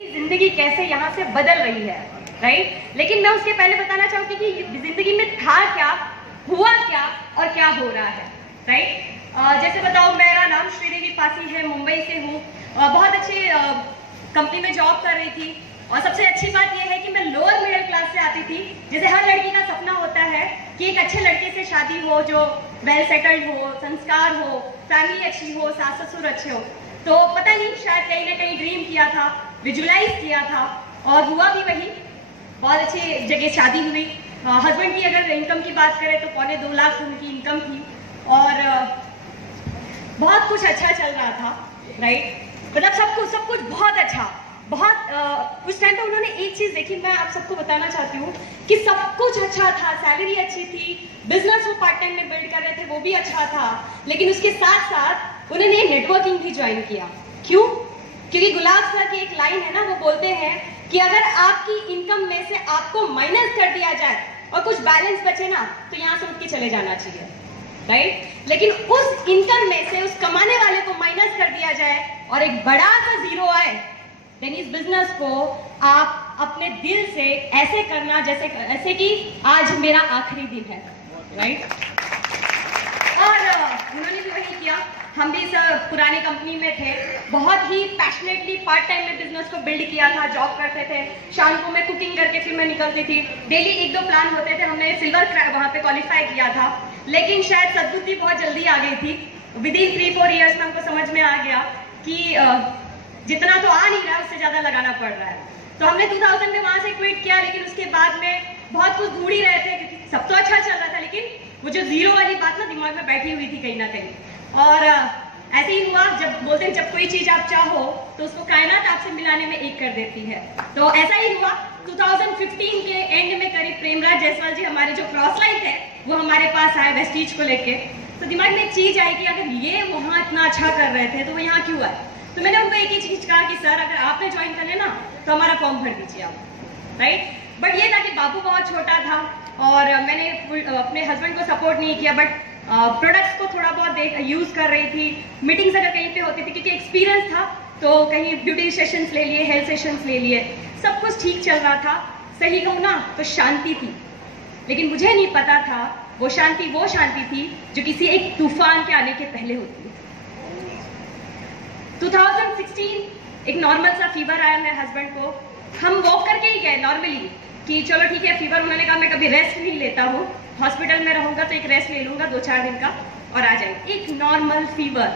जिंदगी कैसे यहाँ से बदल रही है, राइट। लेकिन मैं उसके पहले बताना चाहूंगी कि जिंदगी में था क्या, हुआ क्या और क्या हो रहा है, राइट। जैसे बताओ, मेरा नाम श्रीदेवी पासी है, मुंबई से हूँ। बहुत अच्छी कंपनी में जॉब कर रही थी और सबसे अच्छी बात यह है कि मैं लोअर मिडिल क्लास से आती थी। जैसे हर लड़की का सपना होता है कि एक अच्छे लड़के से शादी हो जो वेल सेटल्ड हो, संस्कार हो, फैमिली अच्छी हो, सास ससुर अच्छे हो। तो पता नहीं, शायद कहीं ना कहीं ड्रीम किया था, विजुलाइज किया था और हुआ भी वही। बहुत अच्छी जगह शादी हुई। हस्बैंड की अगर इनकम की बात करें तो 2.25 लाख उनकी इनकम थी और बहुत कुछ अच्छा चल रहा था, राइट। मतलब सब कुछ बहुत अच्छा, बहुत उस टाइम पे उन्होंने एक चीज देखी, मैं आप सबको बताना चाहती हूँ कि सब कुछ अच्छा था, सैलरी अच्छी थी, बिजनेस वो पार्ट टाइम में बिल्ड कर रहे थे, वो भी अच्छा था। लेकिन उसके साथ साथ उन्होंने नेटवर्किंग भी ज्वाइन किया। क्यों? क्योंकि गुलाब सर की एक लाइन है ना, वो बोलते हैं कि अगर आपकी इनकम में से आपको माइनस कर दिया जाए और कुछ बैलेंस बचे ना, तो यहाँ से उठ के चले जाना चाहिए, राइट। लेकिन उस इनकम में से उस कमाने वाले को माइनस कर दिया जाए और एक बड़ा सा जीरो आए, देन इस बिजनेस को आप अपने दिल से ऐसे करना ऐसे कि आज मेरा आखिरी दिन है, राइट। और उन्होंने भी वही किया। हम भी सब पुरानी कंपनी में थे, बहुत ही पैशनेटली पार्ट टाइम में बिजनेस को बिल्ड किया था, जॉब करते थे। शाम को मैं कुकिंग करके फिर मैं निकलती थी। डेली 1-2 प्लान होते थे। हमने सिल्वर वहाँ पे क्वालिफाई किया था, लेकिन शायद सद्बुद्धि बहुत जल्दी आ गई थी। विदिन 3-4 ईयर्स में हमको समझ में आ गया कि जितना तो आ नहीं रहा है, उससे ज्यादा लगाना पड़ रहा है। तो हमने 2000 में वहां से क्विट किया। लेकिन उसके बाद में बहुत कुछ ढूंढ ही रहे थे, क्योंकि सब तो अच्छा चल रहा था, लेकिन वो जो जीरो वाली बात ना दिमाग में बैठी हुई थी कहीं ना कहीं। और ऐसे ही हुआ, जब बोलते हैं जब कोई चीज आप चाहो तो उसको कायनात आपसे मिलाने में एक कर देती है। तो ऐसा ही हुआ। 2015 के एंड में करीब प्रेमराज जायसवाल जी, हमारे जो क्रॉस लाइट है, वो हमारे पास आए वेस्टीज को लेके। तो दिमाग में एक चीज आई कि अगर ये वहां इतना अच्छा कर रहे थे तो वो यहाँ क्यों आए। तो मैंने उनको एक ही चीज कहा कि सर, अगर आपने ज्वाइन कर लेना तो हमारा फॉर्म भर दीजिए आप, राइट। बट ये था कि बाबू बहुत छोटा था और मैंने अपने हस्बैंड को सपोर्ट नहीं किया, बट प्रोडक्ट्स को थोड़ा बहुत यूज कर रही थी। मीटिंग्स अगर कहीं पे होती थी, क्योंकि एक्सपीरियंस था, तो कहीं ब्यूटी सेशंस ले लिए, हेल्थ सेशंस ले लिए, सब कुछ ठीक चल रहा था। सही कहूँ ना तो शांति थी। लेकिन मुझे नहीं पता था वो शांति थी जो किसी एक तूफान के आने के पहले होती है। 2016 एक नॉर्मल सा फीवर आया मेरे हस्बैंड को। हम वॉक करके ही गए नॉर्मली कि चलो ठीक है फीवर। उन्होंने कहा मैं कभी रेस्ट नहीं लेता हूँ, हॉस्पिटल में रहूंगा तो एक रेस्ट ले लूंगा 2-4 दिन का और आ जाएंगे। एक नॉर्मल फीवर,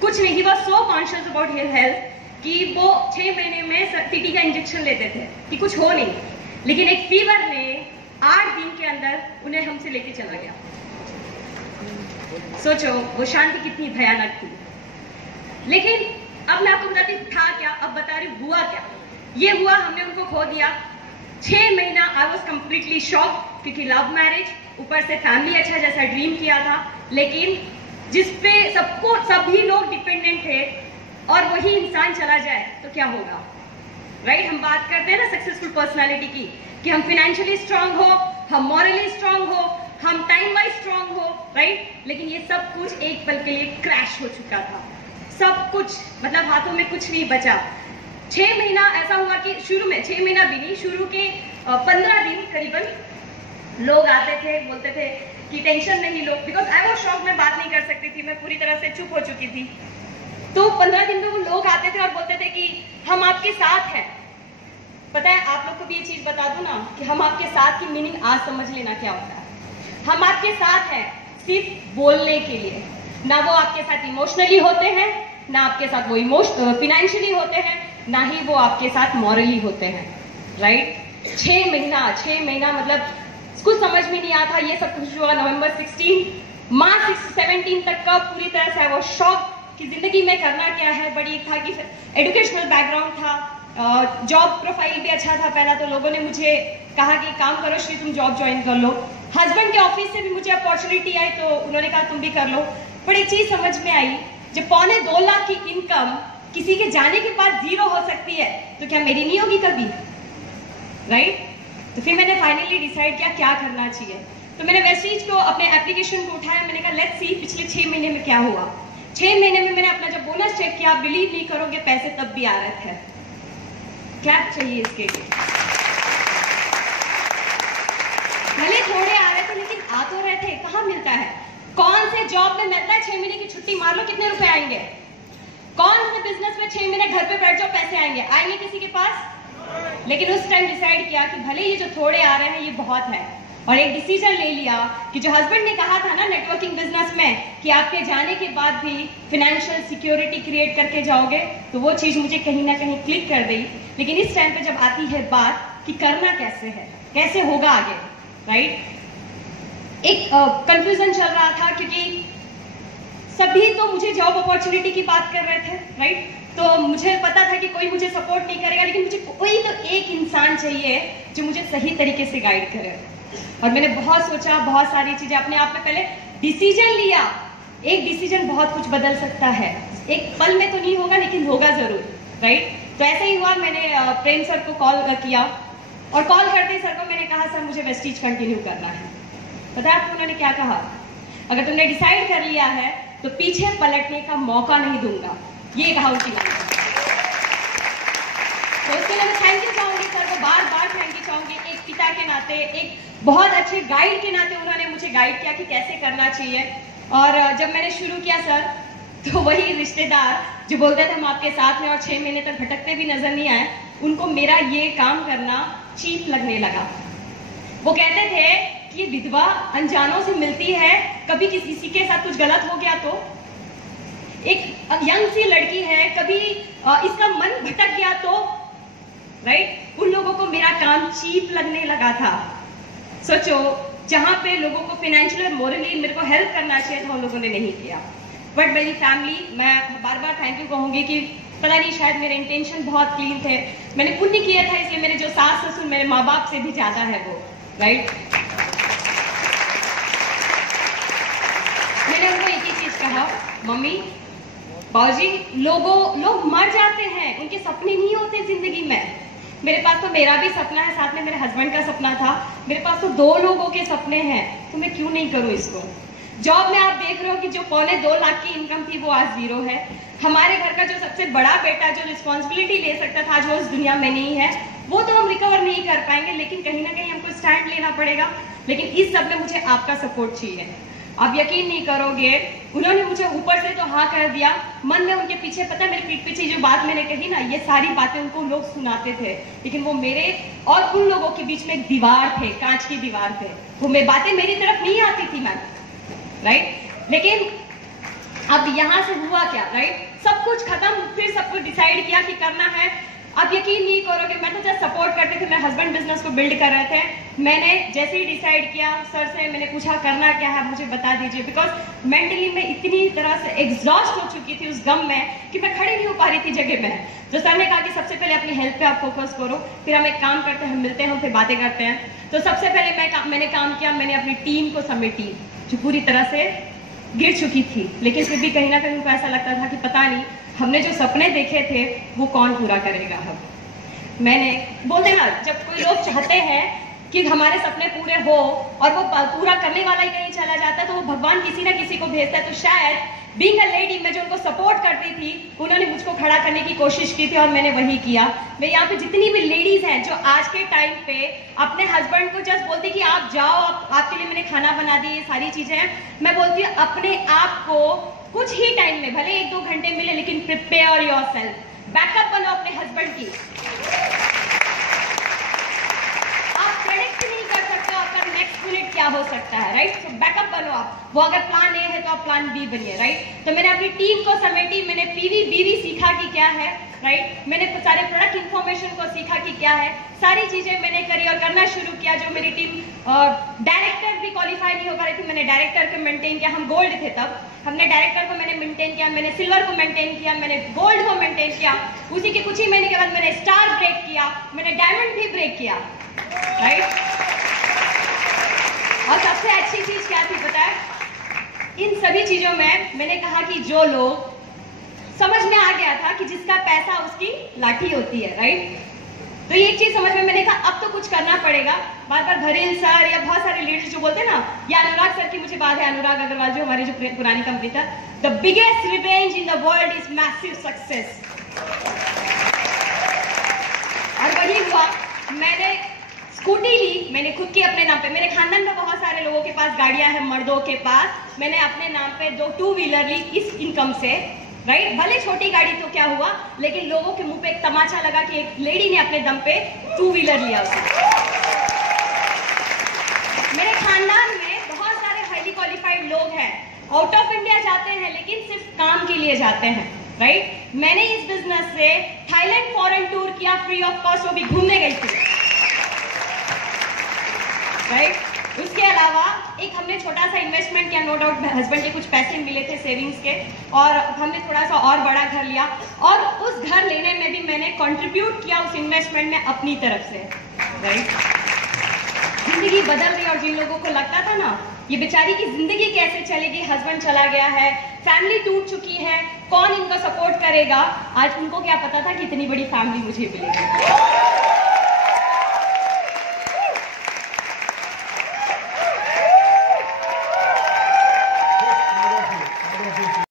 कुछ नहीं। He was so conscious about his health कि वो 6 महीने में टीटी का इंजेक्शन लेते थे कि कुछ हो नहीं। लेकिन एक फीवर ने 8 दिन के अंदर उन्हें हमसे लेके चला गया। सोचो वो शांति कितनी भयानक थी। लेकिन अब मैं आपको बताती था क्या, अब बता रही हूँ हुआ क्या। ये हुआ, हमने उनको खो दिया। 6 महीना आई वॉज कंप्लीटली शॉक, क्योंकि लव मैरिज, ऊपर से फैमिली अच्छा जैसा ड्रीम किया था, लेकिन जिसपे सभी लोग डिपेंडेंट थे और वही इंसान चला जाए तो क्या होगा, राइट। हम बात करते हैं ना सक्सेसफुल पर्सनालिटी की, कि हम फाइनेंशियली स्ट्रांग हो, हम मॉरली स्ट्रांग हो, हम टाइम वाइज स्ट्रांग हो, राइट। लेकिन ये सब कुछ एक पल के लिए क्रैश हो चुका था। सब कुछ, मतलब हाथों में कुछ नहीं बचा। 6 महीना ऐसा हुआ कि शुरू में 6 महीना भी नहीं, शुरू के 15 दिन करीबन लोग आते थे, बोलते थे कि टेंशन नहीं लो। बिकॉज आई वॉज शॉक, मैं बात नहीं कर सकती थी, मैं पूरी तरह से चुप हो चुकी थी। तो 15 दिन में वो लोग आते थे और बोलते थे कि हम आपके साथ हैं। पता है, आप लोग को भी ये चीज बता दूं ना कि हम आपके साथ की मीनिंग आज समझ लेना क्या होता है। हम आपके साथ हैं सिर्फ बोलने के लिए, ना वो आपके साथ इमोशनली होते हैं, ना आपके साथ वो फिनेंशियली होते हैं, ना ही वो आपके साथ मॉरली होते हैं, राइट। 6 महीना मतलब कुछ समझ में नहीं आता। ये सब कुछ हुआ नवंबर 16, मार्च 17 तक का पूरी तरह से वो शॉक कि जिंदगी में करना क्या है। बड़ी था कि एजुकेशनल बैकग्राउंड था, जॉब प्रोफाइल भी अच्छा था। पहला तो लोगों ने मुझे कहा कि काम करो श्री, तुम जॉब ज्वाइन कर लो। हस्बैंड के ऑफिस से भी मुझे अपॉर्चुनिटी आई तो उन्होंने कहा तुम भी कर लो। पर एक चीज समझ में आई, जब 2.25 लाख की इनकम किसी के जाने के बाद 0 हो सकती है, तो क्या मेरी नहीं होगी कभी, राइट। तो फिर मैंने फाइनली डिसाइड किया क्या करना चाहिए। तो मैंने वेस्टीज को अपने एप्लीकेशन को उठाया, मैंने कहा लेट्स सी पिछले 6 महीने में क्या हुआ। 6 महीने में मैंने अपना जब बोनस चेक किया, बिलीव नहीं करोगे पैसे तब भी आ रहे थे। क्लैप चाहिए इसके लिए। भले थोड़े आ रहे थे लेकिन आ तो रहे थे। कहाँ मिलता है? कौन से जॉब में मिलता है 6 महीने की छुट्टी मार लो कितने रुपए आएंगे? कौन से बिजनेस में 6 महीने घर पे बैठ जाओ पैसे आएंगे? आएंगे किसी के पास? लेकिन उस टाइम डिसाइड किया कि भले ये जो थोड़े आ रहे हैं ये बहुत है, और एक डिसीजन ले लिया कि जो हस्बैंड ने कहा था ना नेटवर्किंग बिजनेस में कि आपके जाने के बाद भी फाइनेंशियल सिक्योरिटी क्रिएट करके जाओगे, तो वो चीज मुझे कहीं ना कहीं क्लिक कर गई। लेकिन इस टाइम पे जब आती है बात कि करना कैसे है, कैसे होगा आगे, राइट, एक कंफ्यूजन चल रहा था क्योंकि सभी तो मुझे जॉब अपॉर्चुनिटी की बात कर रहे थे, राइट, तो मुझे पता था कि कोई मुझे सपोर्ट नहीं करेगा, लेकिन मुझे कोई तो एक इंसान चाहिए जो मुझे सही तरीके से गाइड करे। और मैंने बहुत सोचा, बहुत सारी चीजें अपने आप में पहले डिसीजन लिया। एक डिसीजन बहुत कुछ बदल सकता है, एक पल में तो नहीं होगा लेकिन होगा जरूर, राइट। तो ऐसे ही हुआ, मैंने प्रेम सर को कॉल किया और कॉल करते ही सर को मैंने कहा सर मुझे वेस्टीज कंटिन्यू करना है। पता है आपको उन्होंने क्या कहा? अगर तुमने डिसाइड कर लिया है तो पीछे पलटने का मौका नहीं दूंगा, ये कहा उनकी बात। तो उसके लिए मैं थैंक यू चाहूंगी सर को, बार बार थैंक यू चाहूंगी। एक पिता के नाते, एक बहुत अच्छे गाइड के नाते उन्होंने मुझे गाइड किया कि कैसे करना चाहिए। और जब मैंने शुरू किया सर, तो वही रिश्तेदार जो बोलते थे हम आपके साथ में और 6 महीने तक भटकते भी नजर नहीं आए, उनको मेरा ये काम करना चीप लगने लगा। वो कहते थे कि विधवा अनजानों से मिलती है, कभी किसी के साथ कुछ गलत हो गया तो, एक यंग सी लड़की है, कभी इसका मन भटक गया तो, राइट। उन लोगों को मेरा काम चीप लगने लगा था। सोचो, जहां पे लोगों को फाइनेंशियल और मोरली मेरे को हेल्प करना चाहिए था, उन लोगों ने नहीं किया। बट मेरी फैमिली, मैं बार बार थैंक यू कहूंगी कि पता नहीं शायद मेरे इंटेंशन बहुत क्लीन थे, मैंने पुण्य किया था, इसलिए मेरे जो सास ससुर मेरे माँ बाप से भी ज्यादा है वो, राइट। मैंने उनको एक ही चीज कहा, मम्मी बाबूजी, लोग मर जाते हैं, उनके सपने नहीं होते जिंदगी में। मेरे पास तो मेरा भी सपना है, साथ में मेरे हस्बैंड का सपना था, मेरे पास तो 2 लोगों के सपने हैं, तो मैं क्यों नहीं करूं इसको। जॉब में आप देख रहे हो कि जो 2.25 लाख की इनकम थी वो आज 0 है। हमारे घर का जो सबसे बड़ा बेटा जो रिस्पॉन्सिबिलिटी ले सकता था, आज वो इस दुनिया में नहीं है, वो तो हम रिकवर नहीं कर पाएंगे, लेकिन कहीं ना कहीं हमको स्टैंड लेना पड़ेगा। लेकिन इस सब में मुझे आपका सपोर्ट चाहिए। आप यकीन नहीं करोगे, उन्होंने मुझे ऊपर से तो हाँ कर दिया, मन में उनके पीछे, पता है मेरे पीठ पीछे जो बात मैंने कही ना, ये सारी बातें उनको लोग सुनाते थे, लेकिन वो मेरे और उन लोगों के बीच में एक दीवार थे, कांच की दीवार थे। वो बातें मेरी तरफ नहीं आती थी मैम, राइट। लेकिन अब यहाँ से हुआ क्या, राइट, सब कुछ खत्म, फिर सब कुछ डिसाइड किया कि करना है। आप यकीन नहीं करोगे, मैं तो जस्ट सपोर्ट करते थे, मेरे हस्बैंड बिजनेस को बिल्ड कर रहे थे। मैंने जैसे ही डिसाइड किया, सर से मैंने पूछा करना क्या है, मुझे बता दीजिए, बिकॉज मेंटली मैं इतनी तरह से एग्जॉस्ट हो चुकी थी उस गम में कि मैं खड़ी नहीं हो पा रही थी जगह में। तो सर ने कहा कि सबसे पहले अपनी हेल्थ पे आप फोकस करो, फिर हम एक काम करते हैं, हम मिलते हैं, फिर बातें करते हैं। तो सबसे पहले मैंने काम किया, मैंने अपनी टीम को समेटी जो पूरी तरह से गिर चुकी थी, लेकिन फिर भी कहीं ना कहीं उनको ऐसा लगता था कि पता नहीं हमने जो सपने देखे थे वो कौन पूरा करेगा। हम मैंने बोलते ना, जब कोई लोग चाहते हैं कि हमारे सपने पूरे हो और वो पूरा करने वाला ही कहीं चला जाता है, तो वो भगवान किसी ना किसी को भेजता है। तो शायद बीइंग अ लेडी, मैं जो उनको सपोर्ट करती थी, उन्होंने मुझको खड़ा करने की कोशिश की थी और मैंने वही किया। मैं यहाँ पे जितनी भी लेडीज हैं जो आज के टाइम पे अपने हस्बैंड को जस्ट बोलती कि आप जाओ, आपके लिए मैंने खाना बना दी, ये सारी चीजें हैं, मैं बोलती हूँ अपने आप को कुछ ही टाइम में, भले 1-2 घंटे मिले, लेकिन प्रिपेयर योरसेल्फ, बैकअप बनो अपने हस्बैंड की। आप प्रेडिक्ट नहीं कर सकते हो आपका नेक्स्ट मिनट क्या हो सकता है, राइट। तो बैकअप बनो आप। वो अगर प्लान ए है तो आप प्लान बी बनिए, राइट। तो मैंने अपनी टीम को समेटी, मैंने PV सीखा कि क्या है, राइट। मैंने सारे प्रोडक्ट इंफॉर्मेशन को सीखा कि क्या है, सारी चीजें मैंने करी और करना शुरू किया। जो मेरी टीम डायरेक्टर भी क्वालिफाई नहीं हो पा रही थी, मैंने डायरेक्टर को मेंटेन किया। हम गोल्ड थे तब, हमने डायरेक्टर को मैंने मेंटेन किया, मैंने सिल्वर को मेंटेन किया, मैंने गोल्ड को मेंटेन किया। उसी के कुछ ही महीने के बाद मैंने स्टार ब्रेक किया, मैंने डायमंड भी ब्रेक किया, राइट। और सबसे अच्छी चीज क्या थी पता है, इन सभी चीजों में मैंने कहा कि जो लोग, समझ में आ गया था कि जिसका पैसा उसकी लाठी होती है, राइट। तो ये एक चीज समझ में, मैंने कहा अब तो कुछ करना पड़ेगा। बार बार भरेल सर या बहुत सारे लीडर्स जो बोलते हैं ना, या अनुराग सर की मुझे बात है, अनुराग अग्रवाल जो हमारी जो पुरानी कंपनी था, the biggest revenge in the world is massive success. मैंने स्कूटी ली, मैंने खुद की अपने नाम पे। मेरे खानदान में बहुत सारे लोगों के पास गाड़ियां हैं, मर्दों के पास। मैंने अपने नाम पे 2 टू व्हीलर ली इस इनकम से, राइट। भले छोटी गाड़ी तो क्या हुआ, लेकिन लोगों के मुंह पे एक तमाचा लगा कि एक लेडी ने अपने दम पे 2 व्हीलर लिया उसे। मेरे खानदान में बहुत सारे हाईली क्वालिफाइड लोग हैं, आउट ऑफ इंडिया जाते हैं लेकिन सिर्फ काम के लिए जाते हैं, राइट। मैंने इस बिजनेस से थाईलैंड फॉरेन टूर किया फ्री ऑफ कॉस्ट, वो भी घूमने गई थी, राइट। उसके अलावा एक हमने छोटा सा इन्वेस्टमेंट किया, नो डाउट हस्बैंड के कुछ पैसे मिले थे सेविंग्स के, और हमने थोड़ा सा और बड़ा घर लिया, और उस घर लेने में भी मैंने कंट्रीब्यूट किया उस इन्वेस्टमेंट में अपनी तरफ से, राइट। जिंदगी बदल रही, और जिन लोगों को लगता था ना ये बेचारी की जिंदगी कैसे चलेगी, हस्बैंड चला गया है, फैमिली टूट चुकी है, कौन इनका सपोर्ट करेगा, आज उनको क्या पता था कि इतनी बड़ी फैमिली मुझे मिलेगी।